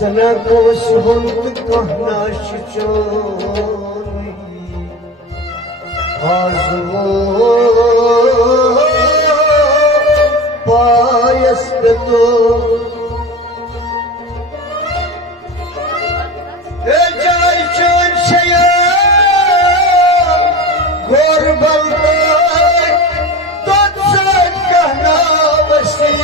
Sana kavuşhund kahna şiçoni Arzu payaspeto Ecay çön şeye Gorbalday Totsan kahna vasi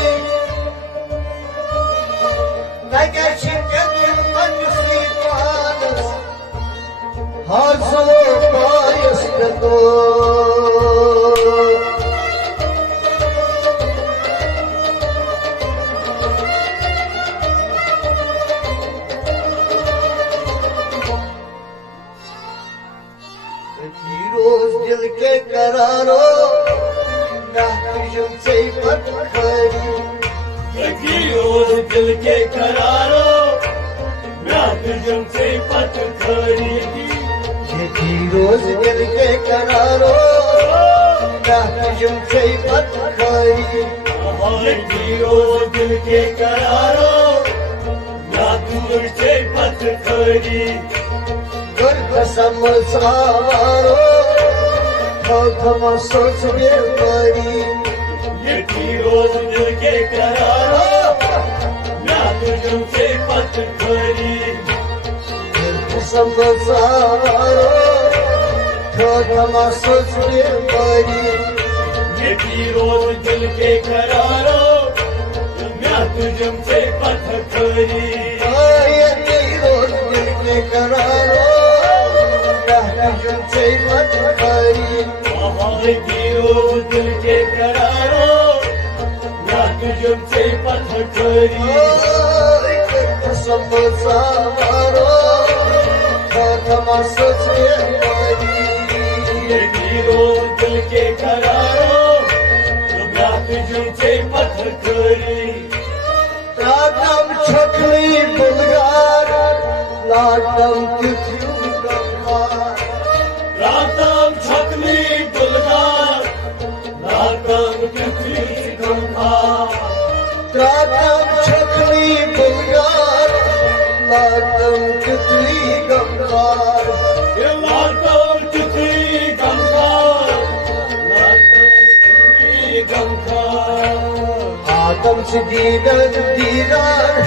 Arzu payaspeto रोज दिल के करारो ना तुझम से पत खरी रोज दिल के करारो ना तुझम से पत खरी रोज दिल के करारो ना तुझम से पत खरी रोज दिल के करारो ना तुझम से पत खरी घर कसम सारो खमा सोच बेमारी रोज दिल के करारो ना तुझम से पत खरी कसम सारो खमा सोच बेमारी रोज दिल के करारो ना तुझम से पत खरी रोज दिल के करारो से मत खरी रोज दिल के करारो ना तुझम से पत खरी कसम सारो खमा सोच रोज दिल के करारो ना तुझम से पत खरी रातम छोकरी बुलगार लाटम किथ्यू रातम छकली बुलगार रातम किथी गंगा रातम छोकरी बुलगार लाटम किथ्यू गंगार रातम किथी गंगा रातम किथी गंगा आदम से दीदार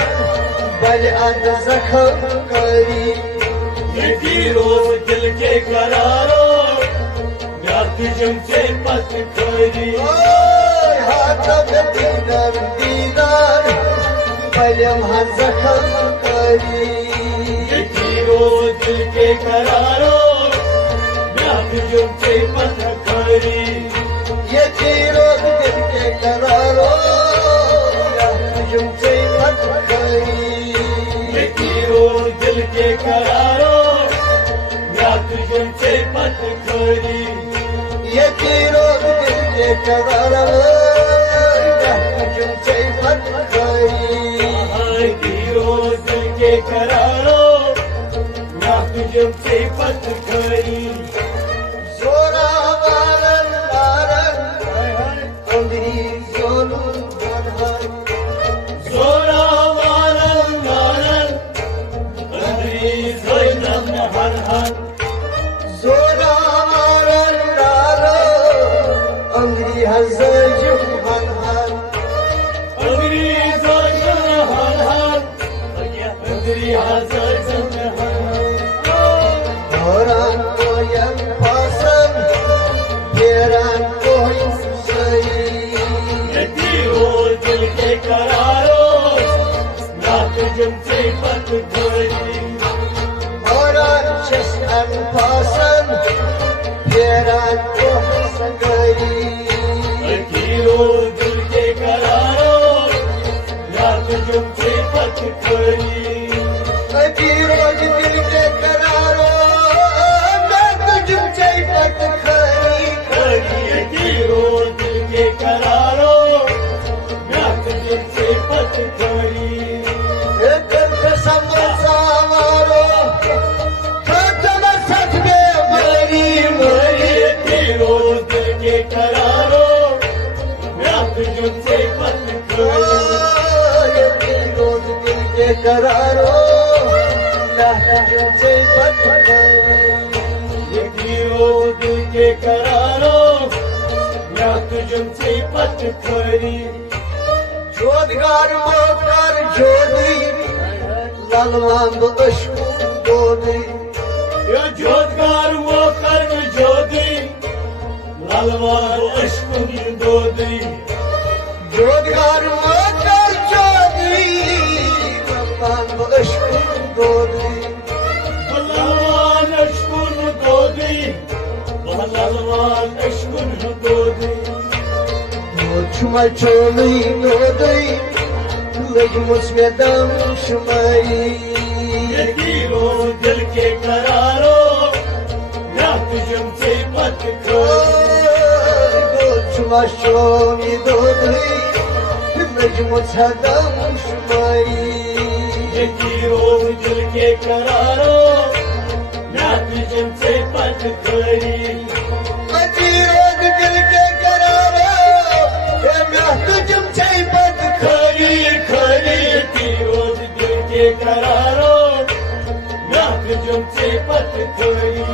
बल अद जख्म करी रोज दिल के करारो या तुझम से पत खरी आदम दीदार बल जख्म करी रोज दिल के करारो या तुझम से पत खरी ये रोज दिल के करारो या तुझम से मत खरी रोज दिल के करारो या तुझम से पत खरी ये रोज दिल के करारो या तुझम से मत खरी रोज दिल के करारो या तुझम से पत खरी जोरा वालन वारन अंदरी जोलू बनहर जोरा वारन वारन अंदरी जोइनम हर हर जोरा वालन वारन अंदरी हजजु बनहर अंदरी जोइनम हर हर अंदरी हजजम हर Orang koyan pasan Yeran koyan sayi रोज दिल के करारो ना तुझम से पत खरी Orang cheskan pasan Yeran koyan sayi रोज दिल के करारो या तुझम से पत खरी Ajiro करारो तुझे पत्थरी यकी रोज दिल के करारो या तुझसे पत्थरी जोदगार मोकर जोदी ललवंद अश्क दोदी यो जोदगार वो कर्म जोदी लालवार अश्कुन दोदी जोदगार मोकर जोदी ललवंद अश्क दोदी लालवार अश्कुन दोदी लालवार अश्कुन दोदी Çuma çoli doday Lagmus medam shumai यकी रोज दिल के करारो या तुझसे पत्थरी Çuma çoli doday Lagmus medam shumai यकी रोज दिल के करारो या तुझसे पत्थरी Acirod dil ke kararo Emrah tujum çay pad खरी खरी यकी रोज दिल के करारो या तुझसे पत्थरी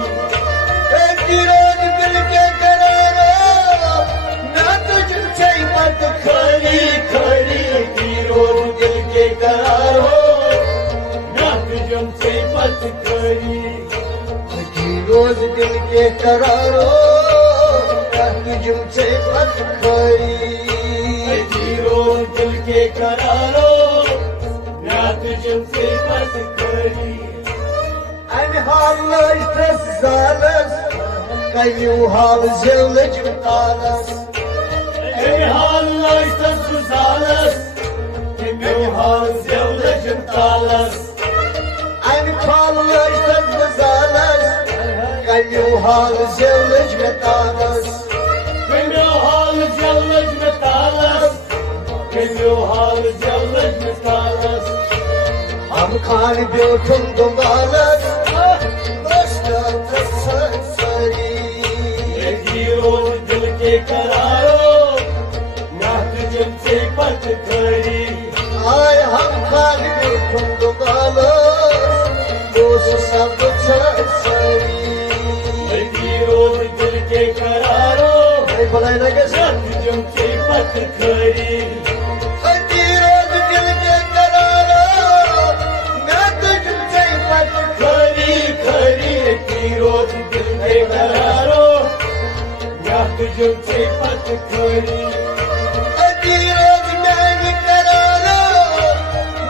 Acirod dil ke kararo Na tujum çay pad खरी खरी यकी रोज दिल के करारो या तुझसे पत्थरी रोज दिल के करारो तुझम से पत खरी रोज दिल के करारो या तुझसे पत्थरी Ein halleştes zales Kayu hal zevleç talas ey hallaytas zalas kim hal zevlecim talas Ein halleştes zales Kayu hal zevleç talas kim hal zevlecim talas kim hal zevlecim talas Ham khan byotum dumbalas Başta tasari यही रोज दिल के करारो या तुझसे पत्थरी Ay ham khan byotum dumbalas Dost sab tasari यही रोज दिल के करारो Ay balay na या gesa तुझसे पत्थरी Acirod dil ke kararo Na tujum se pad खरी खरी यही रोज दिल के करारो या तुझसे पत्थरी Acirod meni kararo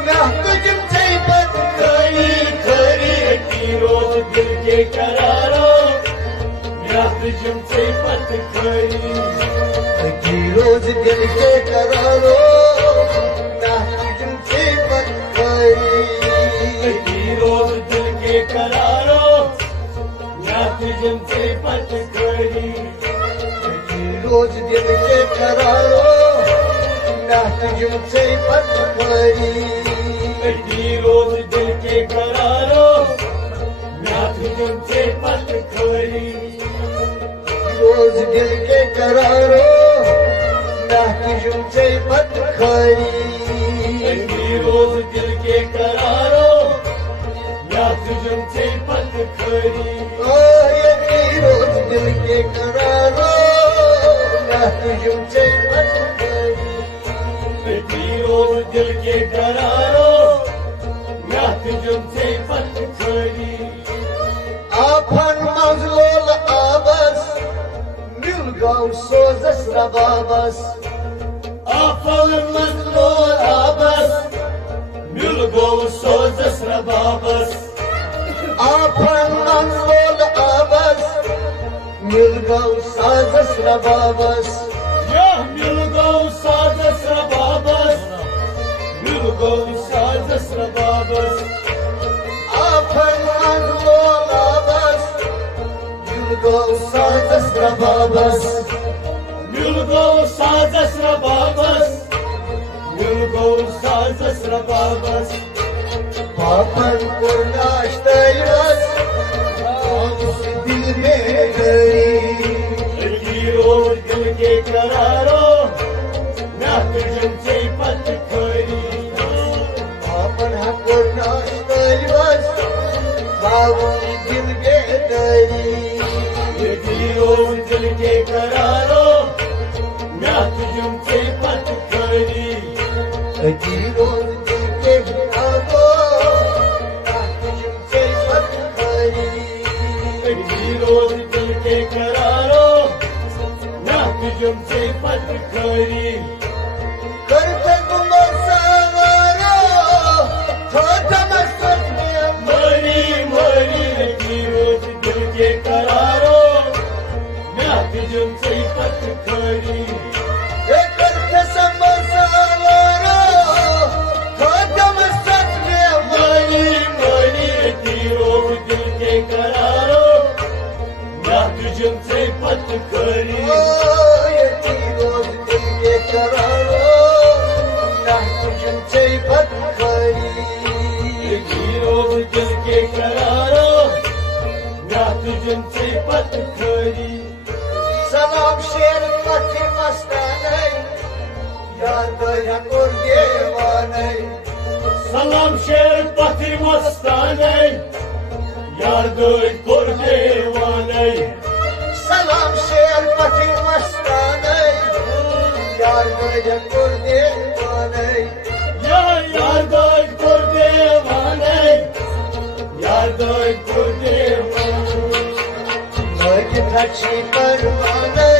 Na tujum se pad खरी खरी यही रोज दिल के करारो या तुझसे पत्थरी रोज दिल के करारो ना तुझसे पत्थरी रोज दिल के करारो या तुझसे पत्थरी रोज दिल के करारो ना तुझसे पत्थरी रोज दिल के करारो या तुझसे पत्थरी रोज दिल के करारो ना तुझसे पत्थरी रोज दिल के करारो या तुझसे पत्थरी ओ ये रोज दिल के करारो ना तुझसे पत्थरी रोज दिल के करारो या तुझसे पत्थरी Afan mazlul abas Mülgav sozes rababas Afal mazlul abas Mülgov sozes rababas Afan mazlul abas Mülgav sozes rababas Yah mülgov sozes rababas Mülgov sozes rababas Afan mazlul abas Mülgav sozes rababas Mülgov sozes rababas Mülgov sozes rababas Papan kurnaştayras Ağzı dilme gari रोज दिल के करारो मैं तुझसे पत्थरी Papan hakkı भावुन दिल बेदारी येती रोज दिल के करारो म्या तुझुमचे पत्करी अजी रोज दिल के करारो तुझसे पत्करी येती रोज दिल के करारो म्या तुझुमचे पत्करी करते तुम सवारो थोड़ा मस्त में मरी मरी येती रोज दिल के करारो म्या तुझुमचे पत्करी करते सब सवारो थोड़ा मस्त में मरी मरी येती रोज दिल के करारो म्या तुझुमचे पत्करी यती रोज दिल के करारो ना तुझसे पत्करी येती रोज दिल के करारो म्या तुझुमचे पत्करी सलाम शेर पति मस्ताने यार दया कर देवाने Salam şer patri mastane Yardır kor devane सलाम शेर पति मस्ताने यार दया कर देवाने Ya yardır kor devane Yardır kor devane मज भक्षी परवाने